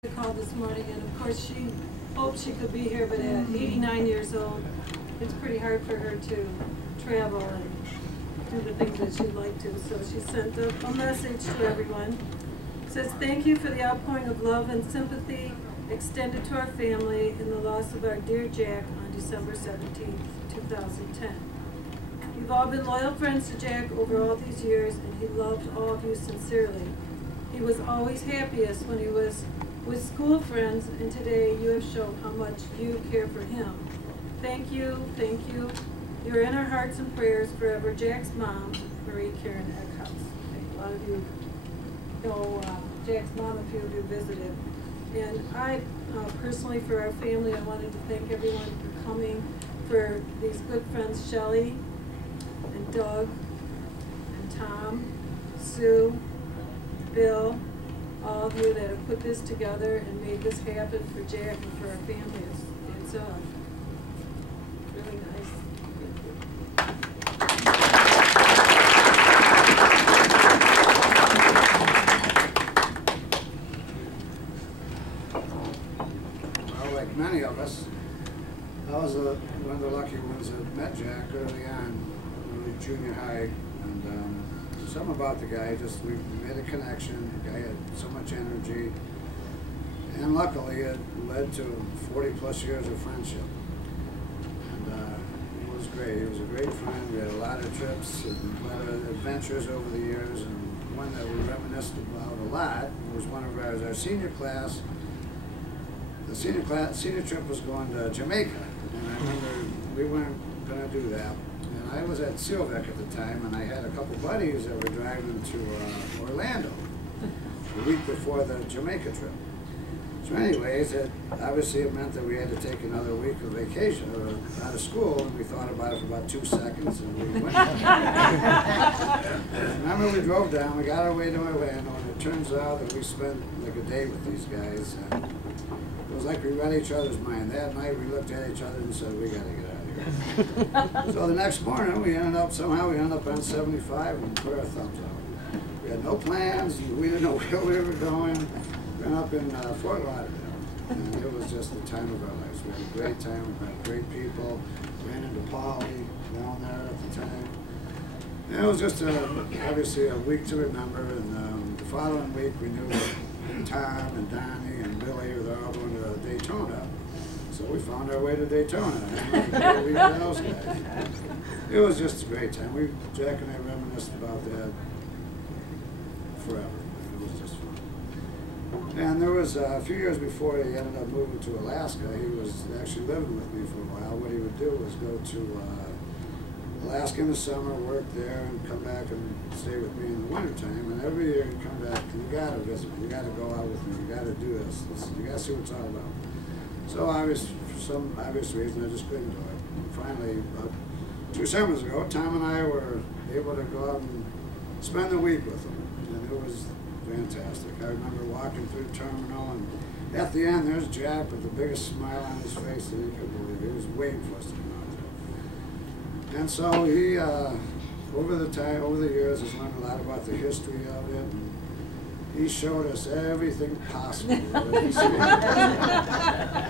The call this morning, and of course she hoped she could be here, but at 89 years old, it's pretty hard for her to travel and do the things that she'd like to. So she sent a message to everyone. It says, "Thank you for the outpouring of love and sympathy extended to our family in the loss of our dear Jack on December 17th, 2010. You've all been loyal friends to Jack over all these years, and he loved all of you sincerely. He was always happiest when he was with school friends, and today you have shown how much you care for him. Thank you, thank you. You're in our hearts and prayers forever. Jack's mom, Marie Karen Eckhouse." A lot of you know Jack's mom, a few of you visited. And I, personally, for our family, I wanted to thank everyone for coming, for these good friends, Shelley and Doug and Tom, Sue, Bill, all of you that have put this together and made this happen for Jack and for our family. It's really nice. Well, like many of us, I was one of the lucky ones that met Jack early on, early junior high, and something about the guy, just we made a connection. The guy had so much energy, and luckily it led to 40 plus years of friendship. And it was great. He was a great friend. We had a lot of trips and a lot of adventures over the years, and one that we reminisced about a lot was one of our senior class. The senior trip was going to Jamaica, and I remember we weren't going to do that. And I was at Silvic at the time, and I had a couple buddies that were driving to Orlando the week before the Jamaica trip. So anyways, obviously it meant that we had to take another week of vacation out of school, and we thought about it for about 2 seconds, and we went. Remember, we drove down, we got our way to Orlando, and it turns out that we spent like a day with these guys, and it was like we read each other's mind. That night we looked at each other and said, we got to get out of here. So the next morning we ended up on 75 and put our thumbs out. We had no plans, we didn't know where we were going. We ended up in Fort Lauderdale, and it was just the time of our lives. We had a great time, we met great people, ran into Polly down there at the time. And it was just obviously a week to remember, and the following week we knew that Tom and Donnie and Billy were all going to Daytona. So we found our way to Daytona. And we were those guys. It was just a great time. Jack and I reminisced about that forever. It was just fun. And there was a few years before he ended up moving to Alaska. He was actually living with me for a while. What he would do was go to Alaska in the summer, work there, and come back and stay with me in the wintertime. And every year he'd come back, you gotta visit me, you gotta go out with me, you gotta do this, you gotta see what it's all about. So for some obvious reason, I just couldn't do it. And finally, about 2 summers ago, Tom and I were able to go out and spend the week with him, and it was fantastic. I remember walking through the terminal, and at the end, there's Jack with the biggest smile on his face that you could believe. He was waiting for us to come out there. And so he, over the years, has learned a lot about the history of it. And he showed us everything possible. I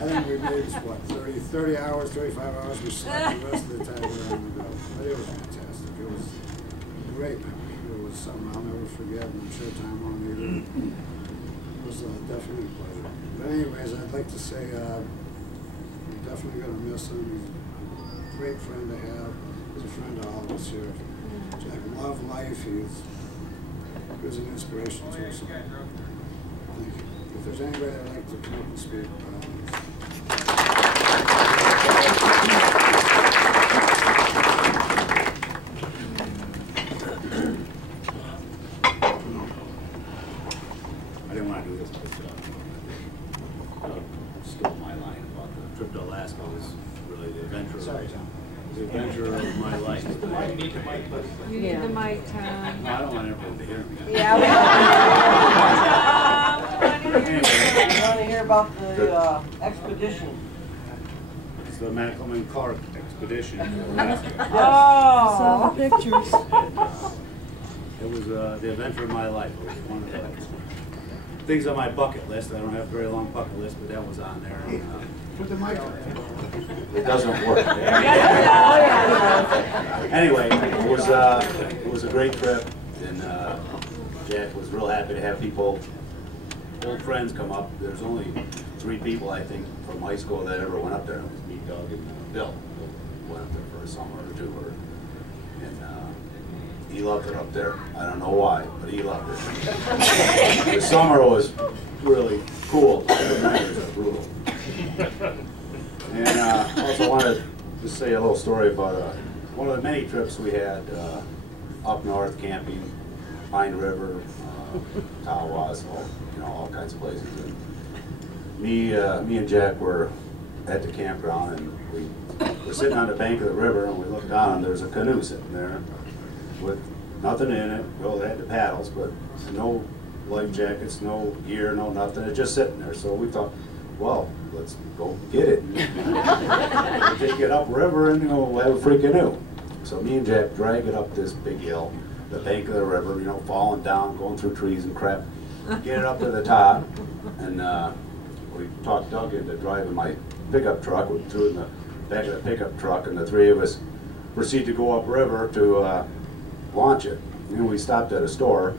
think we made, what, 30 hours, 35 hours. We slept the rest of the time we were on the go. But it was fantastic. It was a great memory. It was something I'll never forget, and I'm sure Tom won't either. It was definitely a pleasure. But anyways, I'd like to say I'm definitely going to miss him. He's a great friend to have. He's a friend to all of us here. Jack loved life. He was an inspiration to us. Thank you. If there's anybody that'd like to come up and speak, I didn't want to do this, but stole my line about the trip to Alaska. Was really the adventure. Sorry, John. The adventure of my life. You need the mic, Tom. No, I don't want everyone to hear me. Yeah, we want to hear about the expedition. It's the Macalman Clark expedition to Alaska. Oh! Saw the pictures. It was the adventure of my life. It was one of those. things on my bucket list. I don't have a very long bucket list, but that was on there. And, Put the mic on. it doesn't work. Anyway, it was a great trip, and Jack was real happy to have people, old friends, come up. There's only 3 people, I think, from high school that ever went up there. It was me, Doug, and Bill. Went up there for a summer or 2, and he loved it up there. I don't know why, but he loved it. The summer was really cool. The winters were brutal. And I also wanted to say a little story about one of the many trips we had up north camping, Pine River, Tawas, all kinds of places. And me and Jack were at the campground, and we were sitting on the bank of the river, and we looked down, and there's a canoe sitting there with nothing in it. Well, it had the paddles, but no life jackets, no gear, no nothing. It's just sitting there. So we thought, well, let's go get it. We'll take it upriver, and we'll have a free canoe. So me and Jack drag it up this big hill, the bank of the river, falling down, going through trees and crap. Get it up to the top, and we talked Doug into driving my pickup truck. We threw it in the back of the pickup truck, and the 3 of us proceed to go upriver to launch it. And we stopped at a store.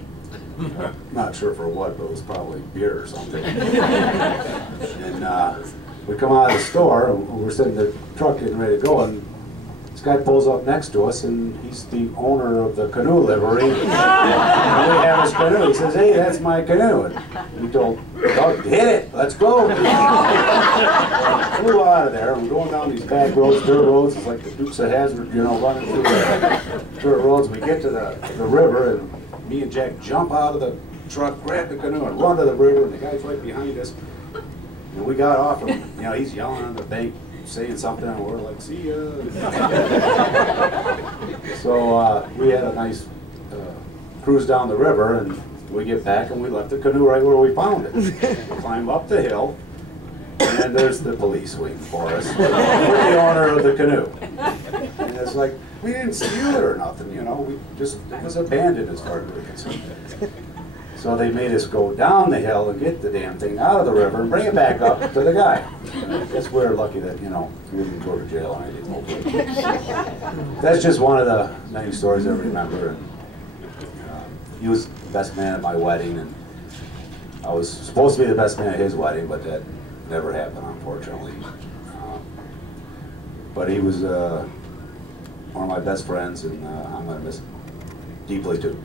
Not sure for what, but it was probably beer or something. And we come out of the store, and we're sitting in the truck getting ready to go, and this guy pulls up next to us, and he's the owner of the canoe livery. And we have his canoe. He says, "Hey, that's my canoe." And we told Doug, "Hit it, let's go." Flew out of there, and we're going down these back roads, dirt roads. It's like the Dukes of Hazzard, running through the dirt roads. We get to the river, and me and Jack jump out of the truck, grab the canoe, and run to the river, and the guy's right behind us. And we got off him. He's yelling on the bank, saying something, and we're like, "See ya." So we had a nice cruise down the river, and we get back, and we left the canoe right where we found it. We climb up the hill, and there's the police waiting for us. We're the owner of the canoe. And it's like, we didn't steal it or nothing, it was abandoned as far as we're concerned. So they made us go down the hill and get the damn thing out of the river and bring it back up to the guy. And I guess we're lucky that, we didn't go to jail or anything. That's just one of the many stories I remember. And, he was the best man at my wedding, and I was supposed to be the best man at his wedding, but that never happened, unfortunately. But he was one of my best friends, and I'm going to miss him deeply, too.